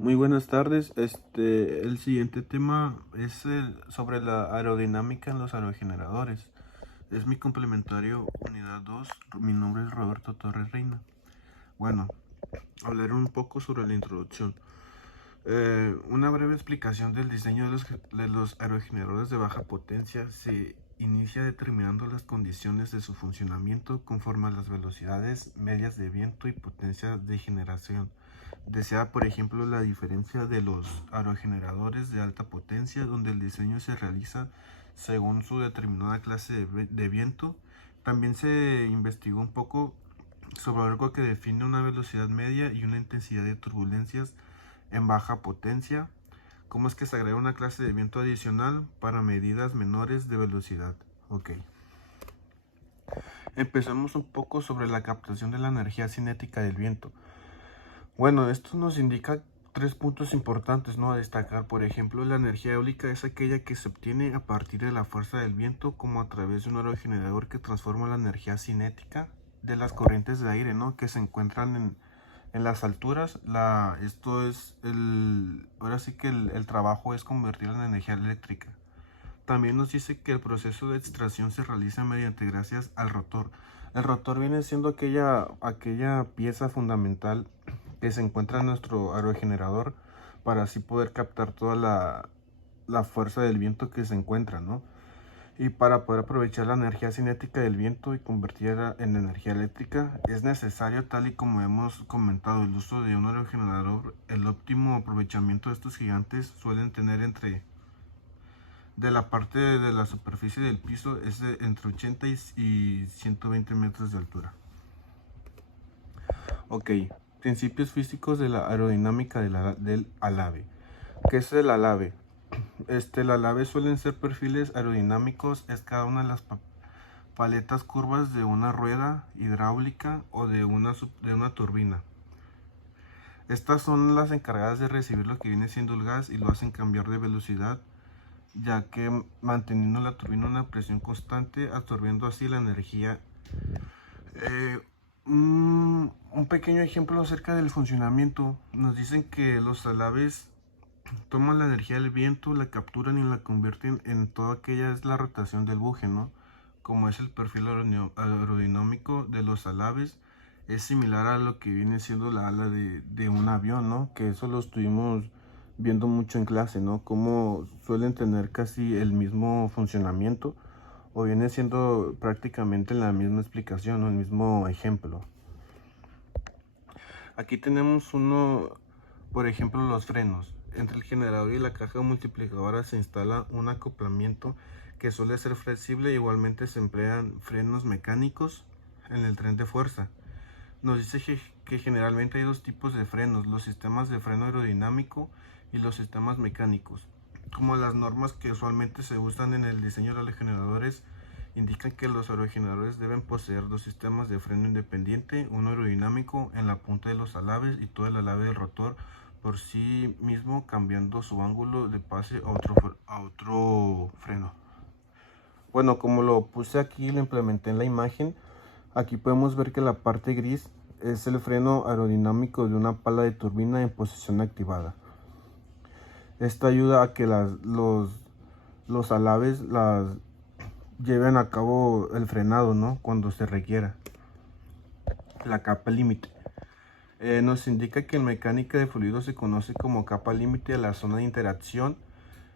Muy buenas tardes. El siguiente tema es sobre la aerodinámica en los aerogeneradores. Es mi complementario unidad 2. Mi nombre es Roberto Torres Reina. Bueno, hablaré un poco sobre la introducción. Una breve explicación del diseño de los aerogeneradores de baja potencia se inicia determinando las condiciones de su funcionamiento conforme a las velocidades medias de viento y potencia de generación. Desea, por ejemplo, la diferencia de los aerogeneradores de alta potencia, donde el diseño se realiza según su determinada clase de viento. También se investigó un poco sobre algo que define una velocidad media y una intensidad de turbulencias en baja potencia. ¿Cómo es que se agrega una clase de viento adicional para medidas menores de velocidad? Ok. Empezamos un poco sobre la captación de la energía cinética del viento. Bueno, esto nos indica tres puntos importantes, ¿no? A destacar. Por ejemplo, la energía eólica es aquella que se obtiene a partir de la fuerza del viento, como a través de un aerogenerador que transforma la energía cinética de las corrientes de aire, ¿no? Que se encuentran en las alturas. Esto es ahora sí que el trabajo es convertirla en energía eléctrica. También nos dice que el proceso de extracción se realiza mediante gracias al rotor. El rotor viene siendo aquella pieza fundamental que se encuentra en nuestro aerogenerador para así poder captar toda la fuerza del viento que se encuentra, ¿no? Y para poder aprovechar la energía cinética del viento y convertirla en energía eléctrica, es necesario, tal y como hemos comentado, el uso de un aerogenerador. El óptimo aprovechamiento de estos gigantes suelen tener de la parte de la superficie del piso es entre 80 y 120 metros de altura. Ok, principios físicos de la aerodinámica del alave. ¿Qué es el alave? El alave suelen ser perfiles aerodinámicos, es cada una de las paletas curvas de una rueda hidráulica o de una turbina. Estas son las encargadas de recibir lo que viene siendo el gas y lo hacen cambiar de velocidad, ya que manteniendo la turbina a una presión constante, absorbiendo así la energía. Eh, un pequeño ejemplo acerca del funcionamiento. Nos dicen que los alaves toman la energía del viento, la capturan y la convierten en toda aquella es la rotación del buje, ¿no? Como es el perfil aerodinámico de los alaves, es similar a lo que viene siendo la ala de un avión, ¿no? Que eso lo estuvimos viendo mucho en clase, ¿no? Como suelen tener casi el mismo funcionamiento o viene siendo prácticamente la misma explicación o el mismo ejemplo. Aquí tenemos por ejemplo, los frenos. Entre el generador y la caja multiplicadora se instala un acoplamiento que suele ser flexible. Igualmente se emplean frenos mecánicos en el tren de fuerza. Nos dice que generalmente hay dos tipos de frenos: los sistemas de freno aerodinámico y los sistemas mecánicos. Como las normas que usualmente se usan en el diseño de los generadores indican que los aerogeneradores deben poseer dos sistemas de freno independiente, uno aerodinámico en la punta de los alaves y todo el alave del rotor por sí mismo, cambiando su ángulo de pase a otro freno. Bueno, como lo puse aquí, lo implementé en la imagen. Aquí podemos ver que la parte gris es el freno aerodinámico de una pala de turbina en posición activada. Esto ayuda a que los alaves lleven a cabo el frenado, ¿no? Cuando se requiera. La capa límite. Nos indica que en mecánica de fluidos se conoce como capa límite a la zona de interacción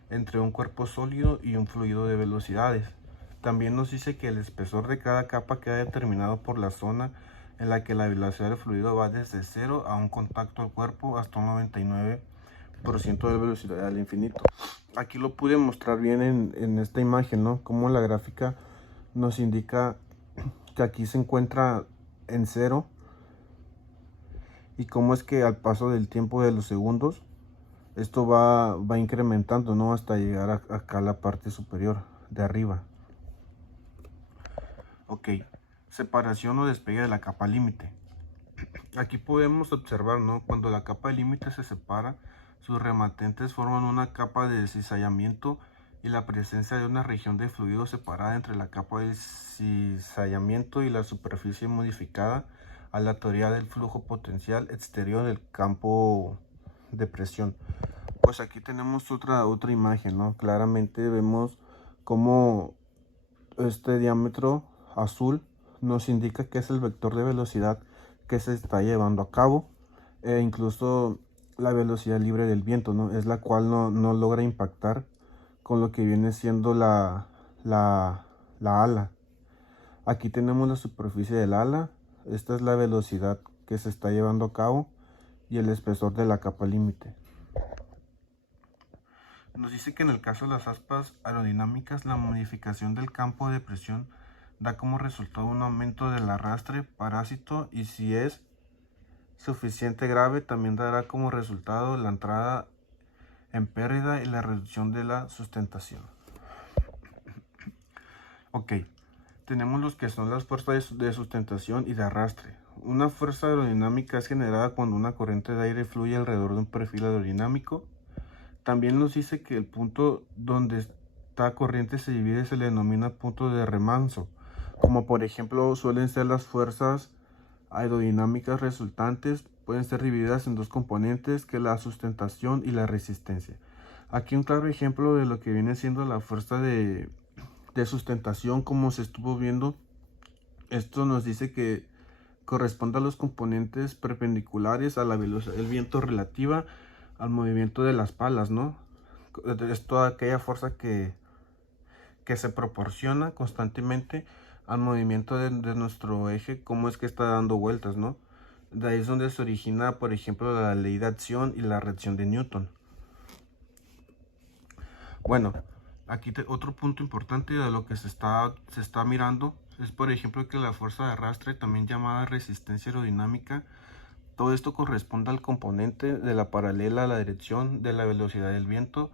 entre un cuerpo sólido y un fluido de velocidades. También nos dice que el espesor de cada capa queda determinado por la zona en la que la velocidad del fluido va desde 0 a un contacto al cuerpo hasta un 99% de velocidad al infinito. Aquí lo pude mostrar bien en esta imagen, ¿no? Como la gráfica nos indica que aquí se encuentra en 0 y cómo es que al paso del tiempo de los segundos esto va incrementando, ¿no? Hasta llegar acá a la parte superior de arriba. Ok, separación o despegue de la capa límite. Aquí podemos observar, ¿no? Cuando la capa límite se separa, sus rematentes forman una capa de cizallamiento y la presencia de una región de fluido separada entre la capa de cizallamiento y la superficie modificada a la teoría del flujo potencial exterior del campo de presión. Pues aquí tenemos otra imagen, ¿no? Claramente vemos cómo este diámetro azul nos indica que es el vector de velocidad que se está llevando a cabo, e incluso la velocidad libre del viento, ¿no? Es la cual no logra impactar con lo que viene siendo la ala. Aquí tenemos la superficie del ala, esta es la velocidad que se está llevando a cabo y el espesor de la capa límite. Nos dice que en el caso de las aspas aerodinámicas, la modificación del campo de presión da como resultado un aumento del arrastre parásito, y si es suficiente grave también dará como resultado la entrada en pérdida y la reducción de la sustentación. Ok, tenemos los que son las fuerzas de sustentación y de arrastre. Una fuerza aerodinámica es generada cuando una corriente de aire fluye alrededor de un perfil aerodinámico. También nos dice que el punto donde esta corriente se divide se le denomina punto de remanso, como por ejemplo suelen ser las fuerzas aerodinámicas resultantes. Pueden ser divididas en dos componentes, que es la sustentación y la resistencia. Aquí un claro ejemplo de lo que viene siendo la fuerza de sustentación, como se estuvo viendo, esto nos dice que corresponde a los componentes perpendiculares a la velocidad del viento relativa al movimiento de las palas, ¿no? Es toda aquella fuerza que se proporciona constantemente al movimiento de nuestro eje, cómo es que está dando vueltas, ¿no? De ahí es donde se origina, por ejemplo, la ley de acción y la reacción de Newton. Bueno, aquí otro punto importante de lo que se está mirando es, por ejemplo, que la fuerza de arrastre, también llamada resistencia aerodinámica, todo esto corresponde al componente de la paralela a la dirección de la velocidad del viento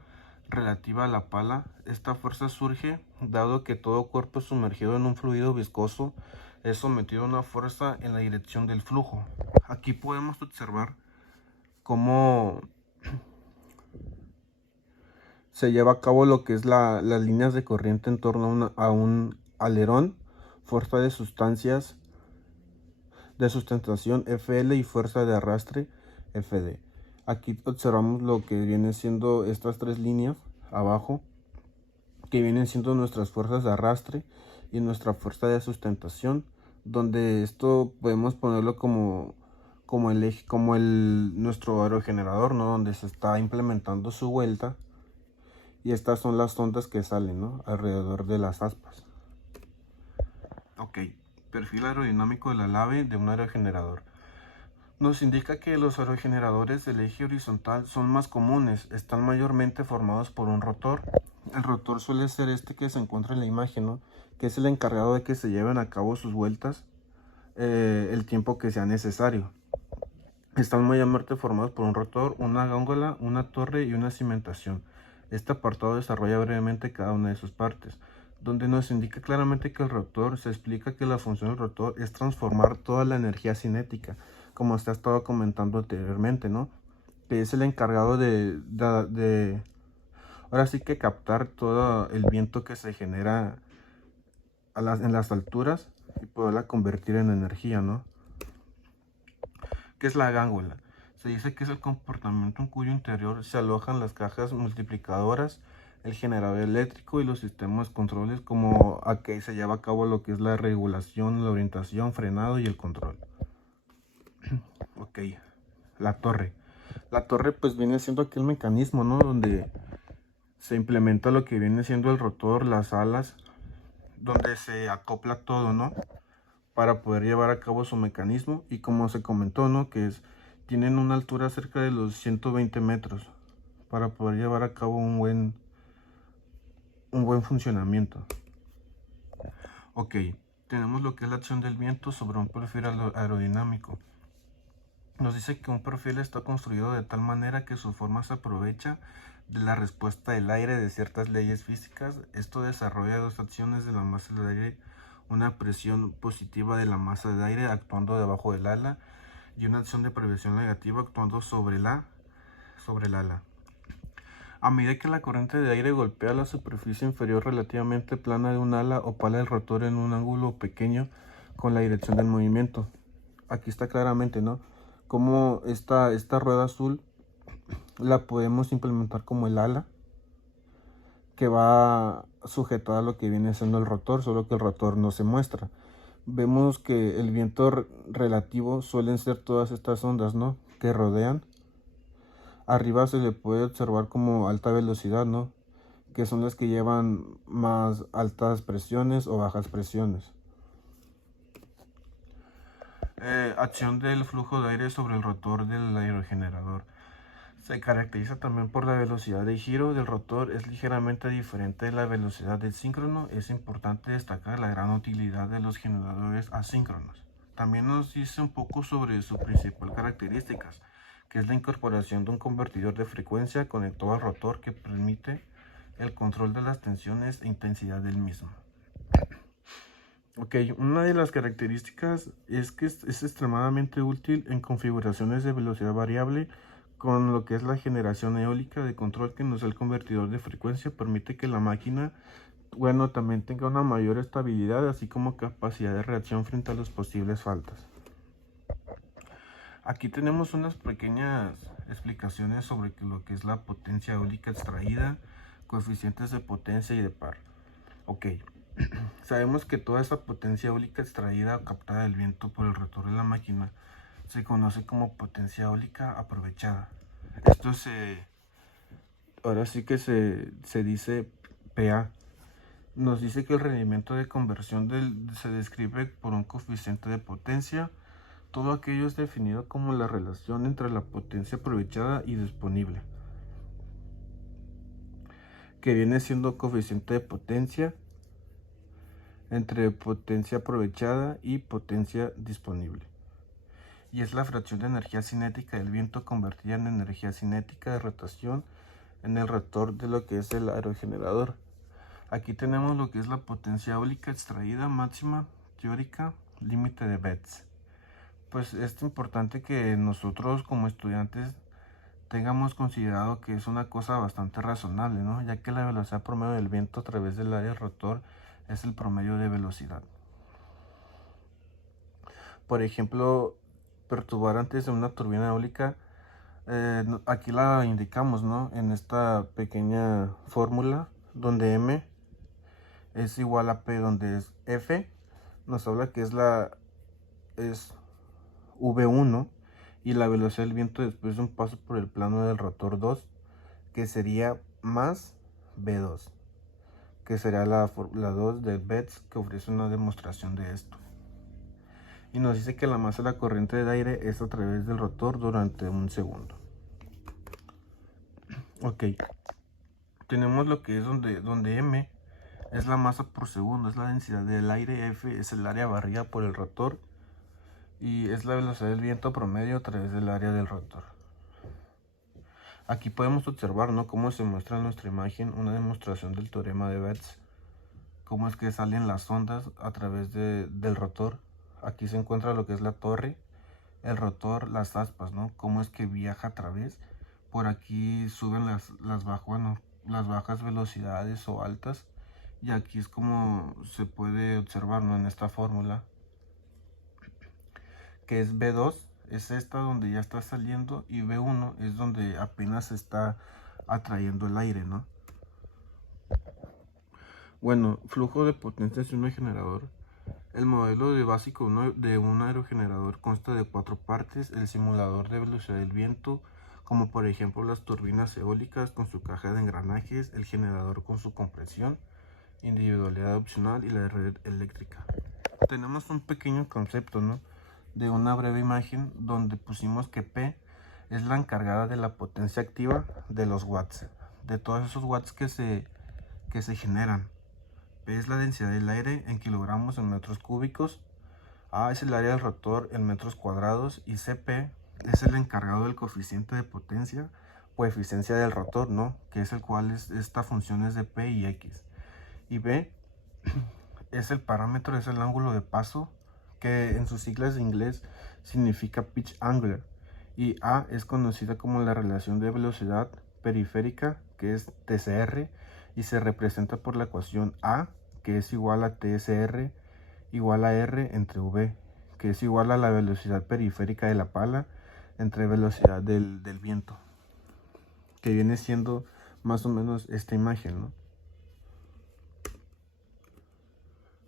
relativa a la pala. Esta fuerza surge dado que todo cuerpo sumergido en un fluido viscoso es sometido a una fuerza en la dirección del flujo. Aquí podemos observar cómo se lleva a cabo lo que es las líneas de corriente en torno a un alerón, fuerza de sustancias de sustentación FL y fuerza de arrastre FD. Aquí observamos lo que vienen siendo estas tres líneas abajo, que vienen siendo nuestras fuerzas de arrastre y nuestra fuerza de sustentación, donde esto podemos ponerlo como el eje, como nuestro aerogenerador, ¿no? Donde se está implementando su vuelta, y estas son las ondas que salen, ¿no?, alrededor de las aspas. Ok, perfil aerodinámico de la nave de un aerogenerador. Nos indica que los aerogeneradores del eje horizontal son más comunes, están mayormente formados por un rotor. El rotor suele ser este que se encuentra en la imagen, ¿no?, que es el encargado de que se lleven a cabo sus vueltas el tiempo que sea necesario. Están mayormente formados por un rotor, una gángola, una torre y una cimentación. Este apartado desarrolla brevemente cada una de sus partes, donde nos indica claramente que el rotor, se explica que la función del rotor es transformar toda la energía cinética, como se ha estado comentando anteriormente, ¿no?, que es el encargado de ahora sí que captar todo el viento que se genera en las alturas y poderla convertir en energía, ¿no? ¿Qué es la gángola? Se dice que es el comportamiento en cuyo interior se alojan las cajas multiplicadoras, el generador eléctrico y los sistemas controles, como a que se lleva a cabo lo que es la regulación, la orientación, frenado y el control. Ok, la torre. La torre pues viene siendo aquel mecanismo, ¿no?, donde se implementa lo que viene siendo el rotor, las alas, donde se acopla todo, ¿no?, para poder llevar a cabo su mecanismo. Y como se comentó, ¿no?, que tienen una altura cerca de los 120 metros para poder llevar a cabo un buen funcionamiento. Ok, tenemos lo que es la acción del viento sobre un perfil aerodinámico. Nos dice que un perfil está construido de tal manera que su forma se aprovecha de la respuesta del aire de ciertas leyes físicas. Esto desarrolla dos acciones de la masa del aire: una presión positiva de la masa de aire actuando debajo del ala y una acción de presión negativa actuando sobre el ala. A medida que la corriente de aire golpea la superficie inferior relativamente plana de un ala o pala del rotor en un ángulo pequeño con la dirección del movimiento. Aquí está claramente, ¿no?, como esta rueda azul la podemos implementar como el ala, que va sujetada a lo que viene siendo el rotor, solo que el rotor no se muestra. Vemos que el viento relativo suelen ser todas estas ondas, ¿no?, que rodean. Arriba se le puede observar como alta velocidad, ¿no?, que son las que llevan más altas presiones o bajas presiones. Acción del flujo de aire sobre el rotor del aerogenerador. Se caracteriza también por la velocidad de giro del rotor, es ligeramente diferente de la velocidad del síncrono. Es importante destacar la gran utilidad de los generadores asíncronos. También nos dice un poco sobre su principal características, que es la incorporación de un convertidor de frecuencia conectado al rotor que permite el control de las tensiones e intensidad del mismo. Ok, una de las características es que es extremadamente útil en configuraciones de velocidad variable, con lo que es la generación eólica de control que nos da el convertidor de frecuencia. Permite que la máquina, bueno, también tenga una mayor estabilidad, así como capacidad de reacción frente a las posibles faltas. Aquí tenemos unas pequeñas explicaciones sobre lo que es la potencia eólica extraída, coeficientes de potencia y de par. Ok, sabemos que toda esa potencia eólica extraída o captada del viento por el rotor de la máquina se conoce como potencia eólica aprovechada. Esto ahora sí que se dice PA. Nos dice que el rendimiento de conversión se describe por un coeficiente de potencia. Todo aquello es definido como la relación entre la potencia aprovechada y disponible, que viene siendo coeficiente de potencia entre potencia aprovechada y potencia disponible. Y es la fracción de energía cinética del viento convertida en energía cinética de rotación en el rotor de lo que es el aerogenerador. Aquí tenemos lo que es la potencia eólica extraída máxima teórica, límite de Betz. Pues es importante que nosotros como estudiantes tengamos considerado que es una cosa bastante razonable, ¿no?, ya que la velocidad promedio del viento a través del área rotor es el promedio de velocidad. Por ejemplo, perturbar antes de una turbina eólica, aquí la indicamos, ¿no?, en esta pequeña fórmula, donde M es igual a P, donde es F nos habla que es V1, y la velocidad del viento después de un paso por el plano del rotor 2, que sería más V2, que será la 2 de Betz, que ofrece una demostración de esto. Y nos dice que la masa de la corriente de aire es a través del rotor durante un segundo. Ok, tenemos lo que es donde M es la masa por segundo, es la densidad del aire, F es el área barrida por el rotor y es la velocidad del viento promedio a través del área del rotor. Aquí podemos observar, ¿no?, cómo se muestra en nuestra imagen una demostración del teorema de Betz, cómo es que salen las ondas a través del rotor. Aquí se encuentra lo que es la torre, el rotor, las aspas, ¿no?, cómo es que viaja a través. Por aquí suben las bajas velocidades o altas, y aquí es como se puede observar, ¿no?, en esta fórmula, que es B2, es esta donde ya está saliendo, y B1 es donde apenas está atrayendo el aire, ¿no? Bueno, flujo de potencia de un generador. El modelo básico de un aerogenerador consta de 4 partes: el simulador de velocidad del viento, como por ejemplo las turbinas eólicas con su caja de engranajes, el generador con su compresión, individualidad opcional y la red eléctrica. Tenemos un pequeño concepto, ¿no?, de una breve imagen donde pusimos que P es la encargada de la potencia activa de los watts, de todos esos watts que se generan. P es la densidad del aire en kilogramos en metros cúbicos. A es el área del rotor en metros cuadrados, y CP es el encargado del coeficiente de potencia o eficiencia del rotor, ¿no?, que es el cual esta función es de P y X. Y B es el parámetro, es el ángulo de paso, que en sus siglas de inglés significa pitch angle. Y A es conocida como la relación de velocidad periférica, que es TCR, y se representa por la ecuación A, que es igual a TSR igual a R entre V, que es igual a la velocidad periférica de la pala entre velocidad del viento. que viene siendo más o menos esta imagen, ¿no?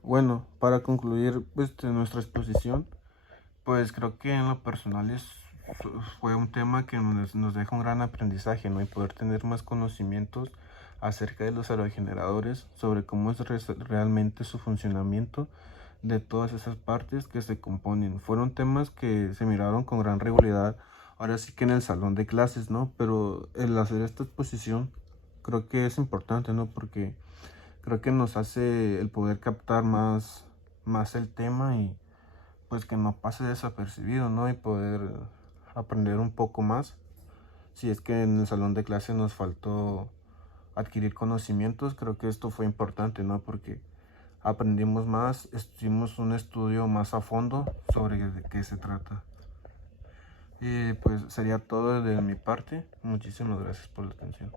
Bueno, para concluir nuestra exposición, pues creo que en lo personal fue un tema que nos deja un gran aprendizaje, ¿no? Y poder tener más conocimientos acerca de los aerogeneradores, sobre cómo es realmente su funcionamiento, de todas esas partes que se componen. Fueron temas que se miraron con gran regularidad, ahora sí que en el salón de clases, ¿no? Pero el hacer esta exposición creo que es importante, ¿no? Porque creo que nos hace el poder captar más el tema y pues que no pase desapercibido, ¿no? Y poder aprender un poco más. Si es que en el salón de clase nos faltó adquirir conocimientos, creo que esto fue importante, ¿no? Porque aprendimos más, hicimos un estudio más a fondo sobre de qué se trata. Y pues sería todo de mi parte. Muchísimas gracias por la atención.